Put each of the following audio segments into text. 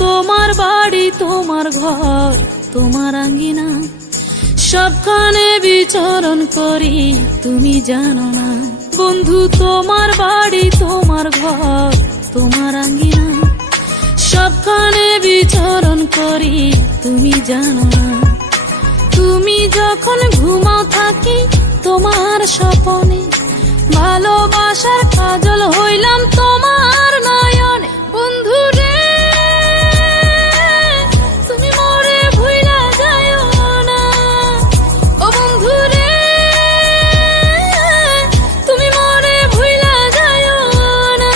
তোমার বাড়ি, তোমার ঘর, তোমার আঙ্গিনা, সবখানে বিচরণ করি, তুমি জানো না। বন্ধু তোমার বাড়ি, তোমার ঘর, তোমার আঙ্গিনা, সবখানে বিচরণ করি, তুমি জানো না। তুমি যখন ঘুমাও থাকি তোমার স্বপনে, ভালোবাসার কাজল হইলাম তোমার নয়নে। বন্ধু রে তুমি মোরে ভুইলা যাইও না, ও বন্ধু রে তুমি মোরে ভুইলা যাইও না।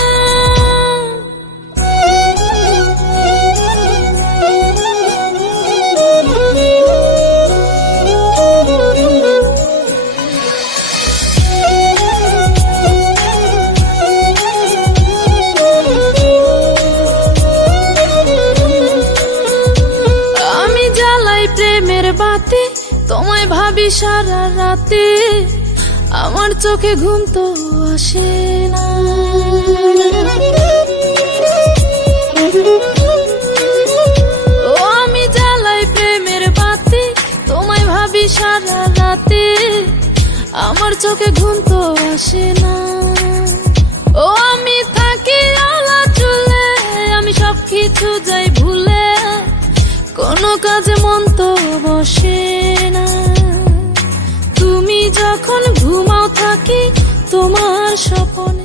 প্রেমের বাতি তোমায় ভাবি সারা রাতে, আমার চোখে ঘুম তো আসে না। ও আমি জ্বালাই প্রেমের বাতি তোমায় ভাবি সারা রাতে, আমার চোখে ঘুম তো আসে না। ও আমি থাকি আলা চুলে, আমি সব কিছু যাই ভুলে, কোনো কাজে মন তো বসে না। তুমি যখন ঘুমাও থাকি তোমার স্বপনে,